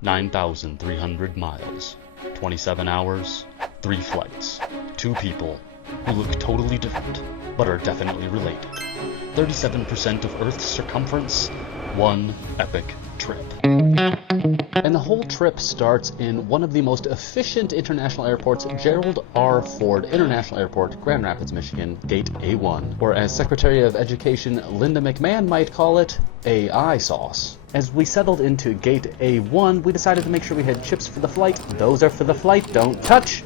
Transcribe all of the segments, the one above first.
9,300 miles, 27 hours, 3 flights, 2 people who look totally different, but are definitely related. 37% of Earth's circumference, 1 epic trip. And the whole trip starts in one of the most efficient international airports, Gerald R. Ford International Airport, Grand Rapids, Michigan, Gate A1, or as Secretary of Education Linda McMahon might call it, AI sauce. As we settled into Gate A1, we decided to make sure we had chips for the flight. Those are for the flight, don't touch!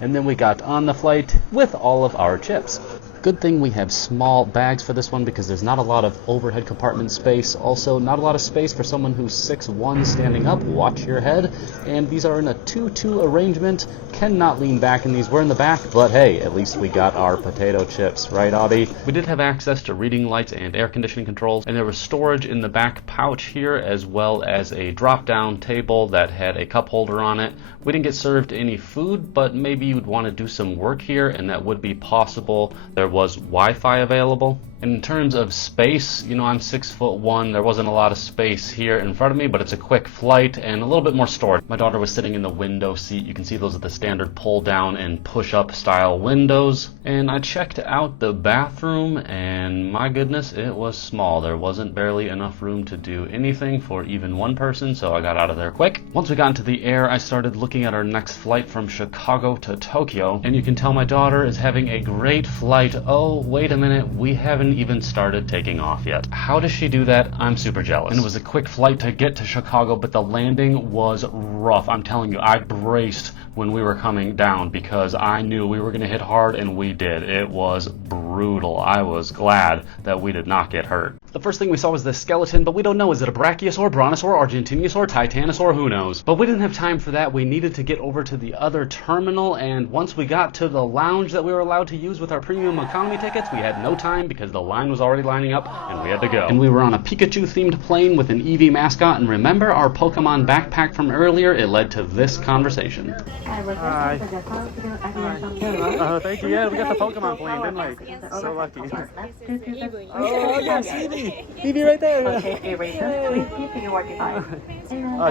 And then we got on the flight with all of our chips. Good thing we have small bags for this one because there's not a lot of overhead compartment space. Also, not a lot of space for someone who's 6'1" standing up. Watch your head. And these are in a 2-2 arrangement. Cannot lean back in these. We're in the back, but hey, at least we got our potato chips, right, Audie? We did have access to reading lights and air conditioning controls, and there was storage in the back pouch here, as well as a drop-down table that had a cup holder on it. We didn't get served any food, but maybe you'd want to do some work here, and that would be possible. There was Wi-Fi available. And in terms of space, you know, I'm 6'1". There wasn't a lot of space here in front of me, but it's a quick flight and a little bit more storage. My daughter was sitting in the window seat. You can see those are the standard pull down and push up style windows. And I checked out the bathroom, and my goodness, it was small. There wasn't barely enough room to do anything for even one person, so I got out of there quick. Once we got into the air, I started looking at our next flight from Chicago to Tokyo, and you can tell my daughter is having a great flight. Oh, wait a minute, we haven't even started taking off yet. How does she do that? I'm super jealous. And it was a quick flight to get to Chicago, but the landing was rough. I'm telling you, I braced when we were coming down because I knew we were going to hit hard, and we did. It was brutal. I was glad that we did not get hurt. The first thing we saw was the skeleton, but we don't know, is it a Brachiosaur, Brontosaur, Argentinosaur, Titanosaur, who knows? But we didn't have time for that. We needed to get over to the other terminal, and once we got to the lounge that we were allowed to use with our premium economy tickets, we had no time because the line was already lining up, and we had to go. And we were on a Pikachu-themed plane with an Eevee mascot, and remember our Pokemon backpack from earlier? It led to this conversation. Hi. Oh, thank you. Yeah, we got the Pokemon plane, didn't we? So lucky. Oh, yes, Eevee. Eevee right there. Okay, please keep your device.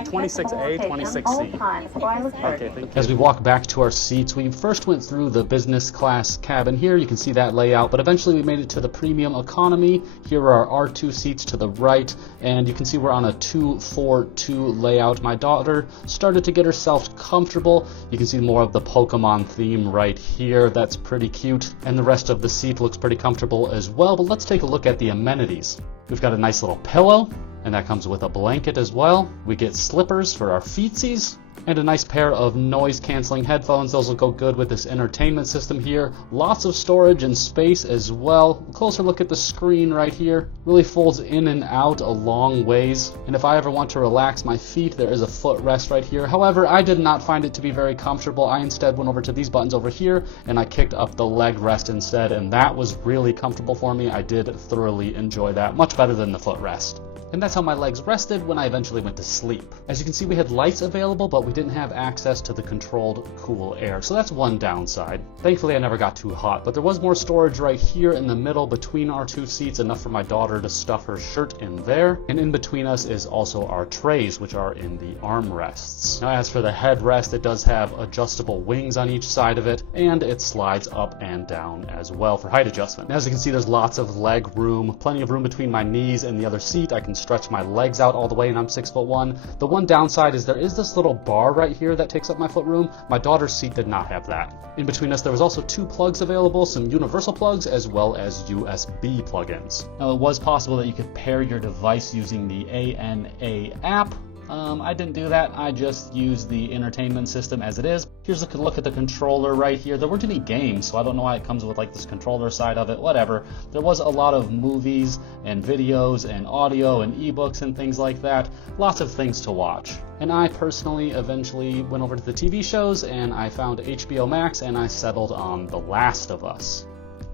26A, 26C. Okay, thank you. As we walk back to our seats, we first went through the business class cabin here. You can see that layout, but eventually we made it to the premium economy. Here are our R2 seats to the right, and you can see we're on a 2-4-2 layout. My daughter started to get herself comfortable. You can see more of the Pokemon theme right here. That's pretty cute, and the rest of the seat looks pretty comfortable as well. But let's take a look at the amenities. We've got a nice little pillow, and that comes with a blanket as well. We get slippers for our feetsies, and a nice pair of noise-canceling headphones. Those will go good with this entertainment system here. Lots of storage and space as well. A closer look at the screen right here. Really folds in and out a long ways. And if I ever want to relax my feet, there is a footrest right here. However, I did not find it to be very comfortable. I instead went over to these buttons over here, and I kicked up the leg rest instead, and that was really comfortable for me. I did thoroughly enjoy that. Much better than the footrest. And that's how my legs rested when I eventually went to sleep. As you can see, we had lights available, but we didn't have access to the controlled cool air, so that's one downside. Thankfully, I never got too hot, but there was more storage right here in the middle between our two seats, enough for my daughter to stuff her shirt in there. And in between us is also our trays, which are in the armrests. Now, as for the headrest, it does have adjustable wings on each side of it, and it slides up and down as well for height adjustment. As you can see, there's lots of leg room, plenty of room between my knees and the other seat. I can stretch my legs out all the way, and I'm 6'1". The one downside is there is this little bar right here that takes up my foot room. My daughter's seat did not have that. In between us, there was also 2 plugs available, some universal plugs as well as USB plugins. Now, it was possible that you could pair your device using the ANA app. I didn't do that. I just used the entertainment system as it is. Here's a look at the controller right here. There weren't any games, so I don't know why it comes with like this controller side of it. Whatever. There was a lot of movies and videos and audio and ebooks and things like that. Lots of things to watch. And I personally eventually went over to the TV shows, and I found HBO Max, and I settled on The Last of Us.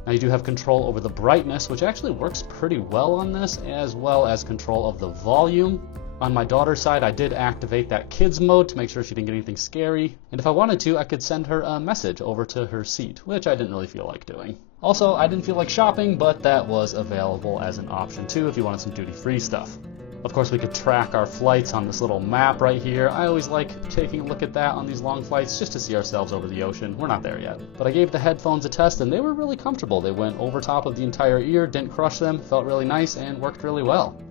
Now, you do have control over the brightness, which actually works pretty well on this, as well as control of the volume. On my daughter's side, I did activate that kids mode to make sure she didn't get anything scary. And if I wanted to, I could send her a message over to her seat, which I didn't really feel like doing. Also, I didn't feel like shopping, but that was available as an option too if you wanted some duty-free stuff. Of course, we could track our flights on this little map right here. I always like taking a look at that on these long flights just to see ourselves over the ocean. We're not there yet. But I gave the headphones a test and they were really comfortable. They went over top of the entire ear, didn't crush them, felt really nice, and worked really well.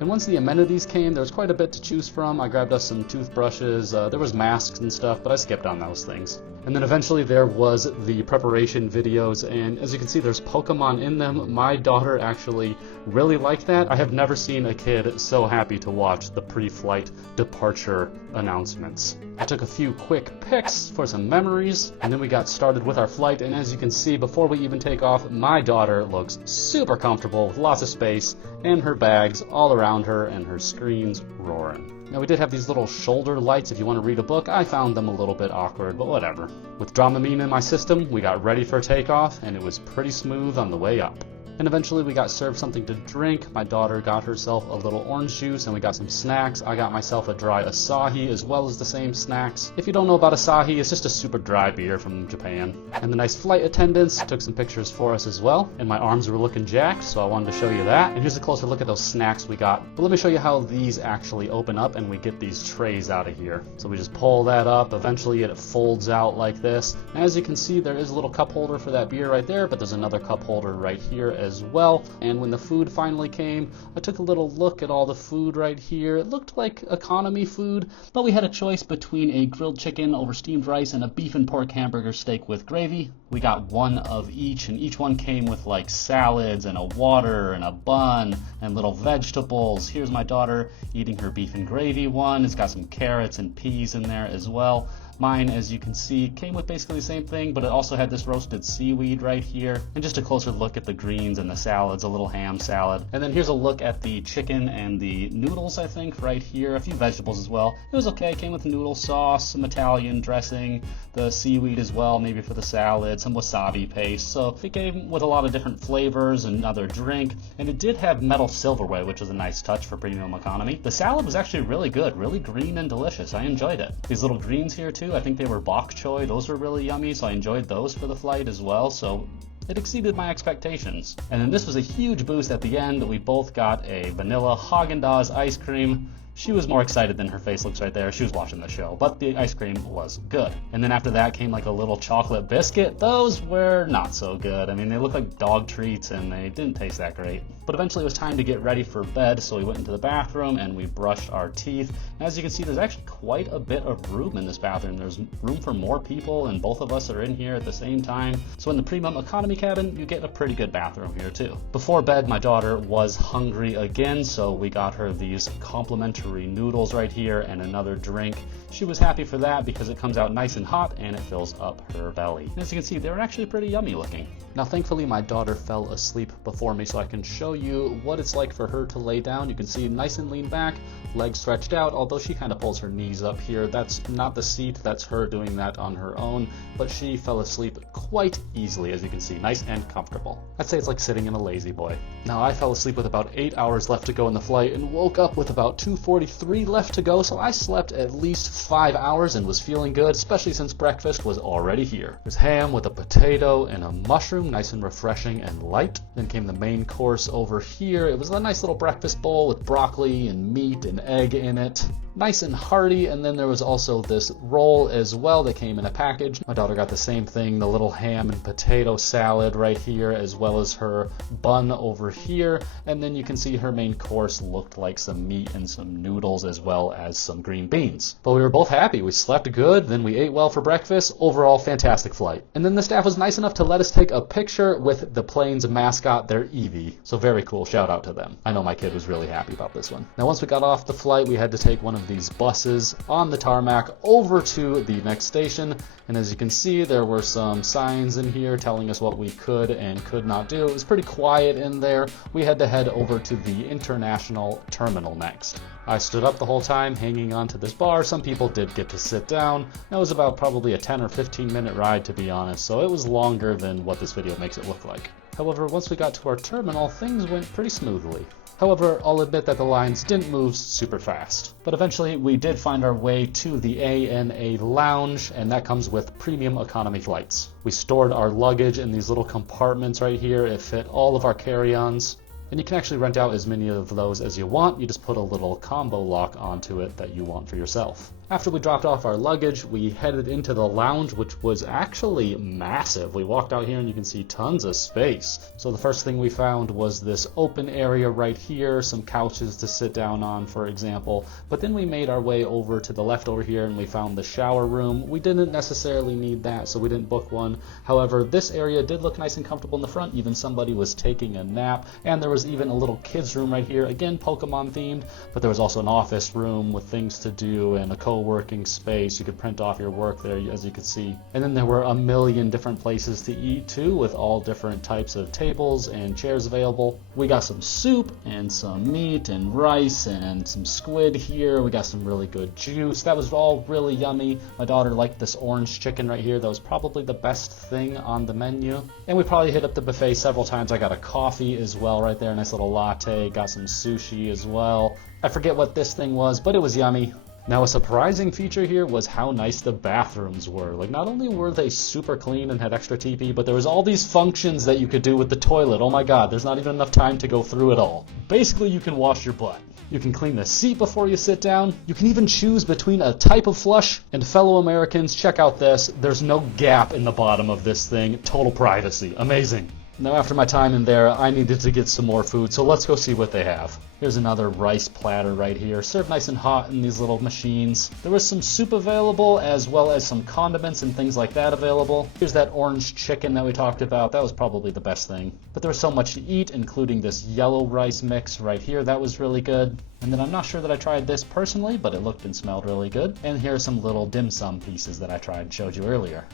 And once the amenities came, there was quite a bit to choose from. I grabbed us some toothbrushes, there was masks and stuff, but I skipped on those things. And then eventually there was the preparation videos, and as you can see there's Pokemon in them. My daughter actually really liked that. I have never seen a kid so happy to watch the pre-flight departure announcements. I took a few quick pics for some memories, and then we got started with our flight, and as you can see, before we even take off, my daughter looks super comfortable with lots of space, and her bags all around her, and her screen's roaring. Now we did have these little shoulder lights if you want to read a book. I found them a little bit awkward, but whatever. With Dramamine in my system, we got ready for takeoff, and it was pretty smooth on the way up. And eventually we got served something to drink. My daughter got herself a little orange juice and we got some snacks. I got myself a dry Asahi as well as the same snacks. If you don't know about Asahi, it's just a super dry beer from Japan. And the nice flight attendants took some pictures for us as well. And my arms were looking jacked, so I wanted to show you that. And here's a closer look at those snacks we got. But let me show you how these actually open up and we get these trays out of here. So we just pull that up. Eventually it folds out like this. And as you can see, there is a little cup holder for that beer right there, but there's another cup holder right here as well. And when the food finally came, I took a little look at all the food right here. It looked like economy food, but we had a choice between a grilled chicken over steamed rice and a beef and pork hamburger steak with gravy. We got one of each, and each one came with like salads and a water and a bun and little vegetables. Here's my daughter eating her beef and gravy one. It's got some carrots and peas in there as well. Mine, as you can see, came with basically the same thing, but it also had this roasted seaweed right here. And just a closer look at the greens and the salads, a little ham salad. And then here's a look at the chicken and the noodles, I think, right here. A few vegetables as well. It was okay. It came with noodle sauce, some Italian dressing, the seaweed as well, maybe for the salad, some wasabi paste. So it came with a lot of different flavors, another drink, and it did have metal silverware, which was a nice touch for premium economy. The salad was actually really good, really green and delicious. I enjoyed it. These little greens here too, I think they were bok choy. Those were really yummy, so I enjoyed those for the flight as well. So it exceeded my expectations. And then this was a huge boost at the end. We both got a vanilla Haagen-Dazs ice cream. She was more excited than her face looks right there. She was watching the show, but the ice cream was good. And then after that came like a little chocolate biscuit. Those were not so good. I mean, they looked like dog treats and they didn't taste that great. But eventually it was time to get ready for bed, so we went into the bathroom and we brushed our teeth. And as you can see, there's actually quite a bit of room in this bathroom. There's room for more people, and both of us are in here at the same time. So in the premium economy cabin, you get a pretty good bathroom here too. Before bed, my daughter was hungry again, so we got her these complimentary noodles right here and another drink. She was happy for that because it comes out nice and hot and it fills up her belly. And as you can see, they were actually pretty yummy looking. Now thankfully my daughter fell asleep before me, so I can show you what it's like for her to lay down. You can see nice and lean back, legs stretched out, although she kind of pulls her knees up here. That's not the seat, that's her doing that on her own, but she fell asleep quite easily, as you can see, nice and comfortable. I'd say it's like sitting in a lazy boy. Now I fell asleep with about 8 hours left to go in the flight and woke up with about 2:43 left to go, so I slept at least 5 hours and was feeling good, especially since breakfast was already here. There's ham with a potato and a mushroom, nice and refreshing and light. Then came the main course over here. It was a nice little breakfast bowl with broccoli and meat and egg in it. Nice and hearty, and then there was also this roll as well that came in a package. My daughter got the same thing, the little ham and potato salad right here, as well as her bun over here, and then you can see her main course looked like some meat and some noodles as well as some green beans. But we were both happy. We slept good, then we ate well for breakfast. Overall, fantastic flight. And then the staff was nice enough to let us take a picture with the plane's mascot, their Eevee. So very cool, shout out to them. I know my kid was really happy about this one. Now once we got off the flight, we had to take one of these buses on the tarmac over to the next station, and as you can see, there were some signs in here telling us what we could and could not do. It was pretty quiet in there. We had to head over to the international terminal next. I stood up the whole time hanging onto this bar. Some people did get to sit down. That was about probably a 10 or 15 minute ride, to be honest, so it was longer than what this video makes it look like. However, once we got to our terminal, things went pretty smoothly. However, I'll admit that the lines didn't move super fast. But eventually, we did find our way to the ANA lounge, and that comes with premium economy flights. We stored our luggage in these little compartments right here. It fit all of our carry-ons. And you can actually rent out as many of those as you want. You just put a little combo lock onto it that you want for yourself. After we dropped off our luggage, we headed into the lounge, which was actually massive. We walked out here and you can see tons of space. So the first thing we found was this open area right here, some couches to sit down on, for example. But then we made our way over to the left over here and we found the shower room. We didn't necessarily need that, so we didn't book one. However, this area did look nice and comfortable in the front. Even somebody was taking a nap. And there was even a little kids room right here, again Pokemon themed, but there was also an office room with things to do and a co-working space. You could print off your work there, as you could see. And then there were a million different places to eat too, with all different types of tables and chairs available. We got some soup and some meat and rice and some squid here. We got some really good juice. That was all really yummy. My daughter liked this orange chicken right here. That was probably the best thing on the menu. And we probably hit up the buffet several times. I got a coffee as well right there, a nice little latte. Got some sushi as well. I forget what this thing was, but it was yummy. Now, a surprising feature here was how nice the bathrooms were. Like, not only were they super clean and had extra TP, but there was all these functions that you could do with the toilet. Oh my god, there's not even enough time to go through it all. Basically, you can wash your butt. You can clean the seat before you sit down. You can even choose between a type of flush. And fellow Americans, check out this. There's no gap in the bottom of this thing. Total privacy. Amazing. Now, after my time in there, I needed to get some more food, so let's go see what they have. Here's another rice platter right here, served nice and hot in these little machines. There was some soup available, as well as some condiments and things like that available. Here's that orange chicken that we talked about. That was probably the best thing. But there was so much to eat, including this yellow rice mix right here. That was really good. And then I'm not sure that I tried this personally, but it looked and smelled really good. And here are some little dim sum pieces that I tried and showed you earlier.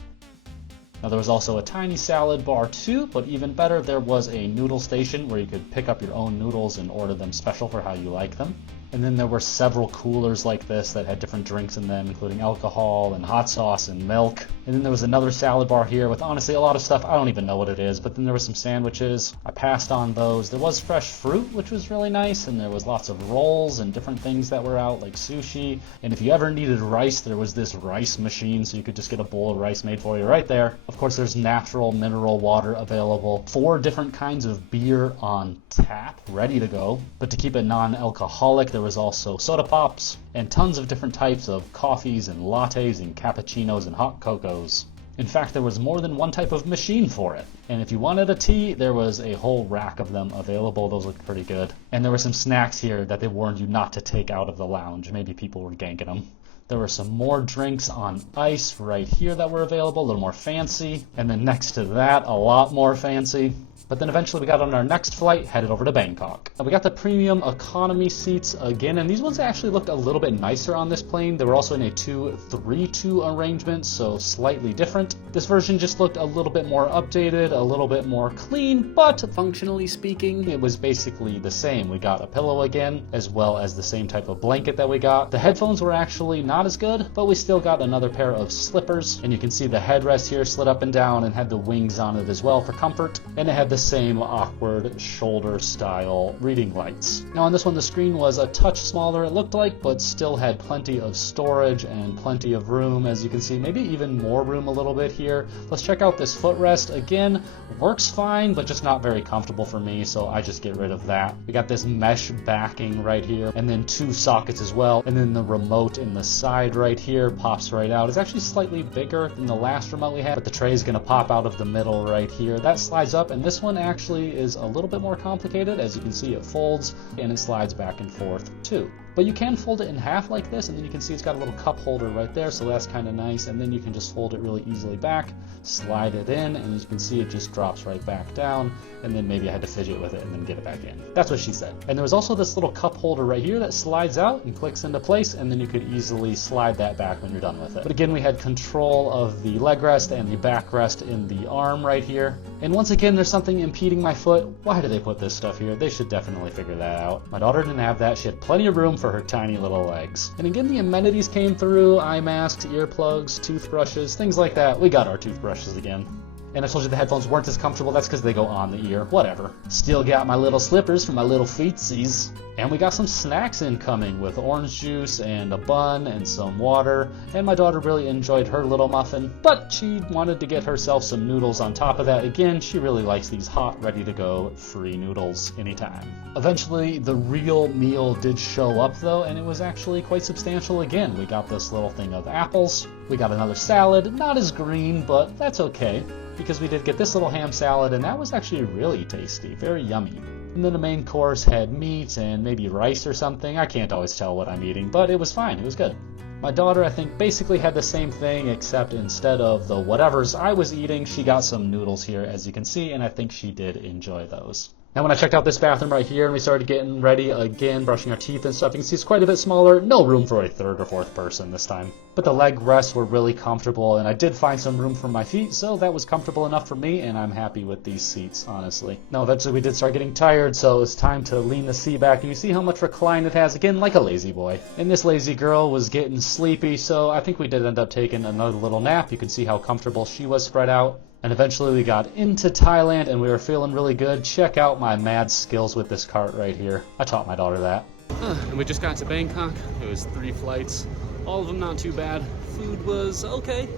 Now, there was also a tiny salad bar too, but even better, there was a noodle station where you could pick up your own noodles and order them special for how you like them. And then there were several coolers like this that had different drinks in them, including alcohol and hot sauce and milk. And then there was another salad bar here with honestly a lot of stuff. I don't even know what it is, but then there were some sandwiches. I passed on those. There was fresh fruit, which was really nice, and there was lots of rolls and different things that were out, like sushi. And if you ever needed rice, there was this rice machine, so you could just get a bowl of rice made for you right there. Of course, there's natural mineral water available. 4 different kinds of beer on tap, ready to go. But to keep it non-alcoholic, there was also soda pops and tons of different types of coffees and lattes and cappuccinos and hot cocos. In fact, there was more than one type of machine for it. And if you wanted a tea, there was a whole rack of them available. Those looked pretty good. And there were some snacks here that they warned you not to take out of the lounge. Maybe people were ganking them. There were some more drinks on ice right here that were available, a little more fancy. And then next to that, a lot more fancy. But then eventually we got on our next flight, headed over to Bangkok. We got the premium economy seats again, and these ones actually looked a little bit nicer on this plane. They were also in a 2-3-2 arrangement, so slightly different. This version just looked a little bit more updated, a little bit more clean, but functionally speaking, it was basically the same. We got a pillow again, as well as the same type of blanket that we got. The headphones were actually not as good, but we still got another pair of slippers, and you can see the headrest here slid up and down and had the wings on it as well for comfort, and it had the same awkward shoulder style reading lights. Now on this one the screen was a touch smaller, it looked like, but still had plenty of storage and plenty of room, as you can see, maybe even more room a little bit here. Let's check out this footrest. Again, works fine, but just not very comfortable for me, so I just get rid of that. We got this mesh backing right here, and then 2 sockets as well, and then the remote in the side right here pops right out. It's actually slightly bigger than the last remote we had, but the tray is going to pop out of the middle right here. That slides up, and this one actually is a little bit more complicated. As you can see, it folds and it slides back and forth too. But you can fold it in half like this, and then you can see it's got a little cup holder right there, so that's kind of nice. And then you can just fold it really easily back, slide it in, and as you can see, it just drops right back down. And then maybe I had to fidget with it and then get it back in. That's what she said. And there was also this little cup holder right here that slides out and clicks into place, and then you could easily slide that back when you're done with it. But again, we had control of the leg rest and the backrest in the arm right here. And once again, there's something impeding my foot. Why do they put this stuff here? They should definitely figure that out. My daughter didn't have that. She had plenty of room for her tiny little legs. And again, the amenities came through: eye masks, earplugs, toothbrushes, things like that. We got our toothbrushes again. And I told you the headphones weren't as comfortable. That's because they go on the ear. Whatever. Still got my little slippers for my little feetsies. And we got some snacks incoming with orange juice and a bun and some water. And my daughter really enjoyed her little muffin, but she wanted to get herself some noodles on top of that. Again, she really likes these hot, ready-to-go free noodles anytime. Eventually, the real meal did show up though, and it was actually quite substantial again. We got this little thing of apples. We got another salad, not as green, but that's okay, because we did get this little ham salad, and that was actually really tasty, very yummy. And then the main course had meat and maybe rice or something. I can't always tell what I'm eating, but it was fine, it was good. My daughter, I think, basically had the same thing, except instead of the whatevers I was eating, she got some noodles here, as you can see, and I think she did enjoy those. Now when I checked out this bathroom right here and we started getting ready again, brushing our teeth and stuff, you can see it's quite a bit smaller. No room for a third or fourth person this time. But the leg rests were really comfortable, and I did find some room for my feet, so that was comfortable enough for me, and I'm happy with these seats, honestly. Now eventually we did start getting tired, so it was time to lean the seat back, and you see how much recline it has, again, like a lazy boy. And this lazy girl was getting sleepy, so I think we did end up taking another little nap. You can see how comfortable she was spread out. And eventually we got into Thailand and we were feeling really good. Check out my mad skills with this cart right here. I taught my daughter that. And we just got to Bangkok. It was 3 flights. All of them not too bad. Food was okay.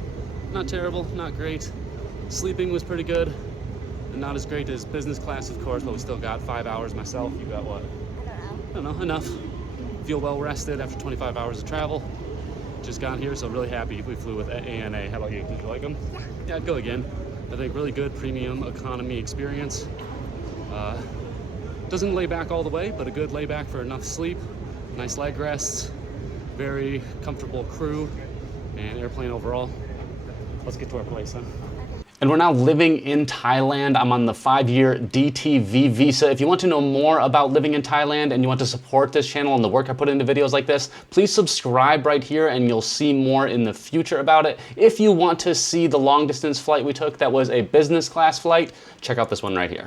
Not terrible, not great. Sleeping was pretty good. And not as great as business class, of course, but we still got 5 hours myself. You got what? I don't know, enough. Feel well rested after 25 hours of travel. Just got here, so really happy we flew with ANA. How about you? Did you like them? Yeah, I'd go again. I think really good premium economy experience. Doesn't lay back all the way, but a good layback for enough sleep. Nice leg rests. Very comfortable crew and airplane overall. Let's get to our place, huh? And we're now living in Thailand. I'm on the 5-year DTV visa. If you want to know more about living in Thailand and you want to support this channel and the work I put into videos like this, please subscribe right here and you'll see more in the future about it. If you want to see the long distance flight we took that was a business class flight, check out this one right here.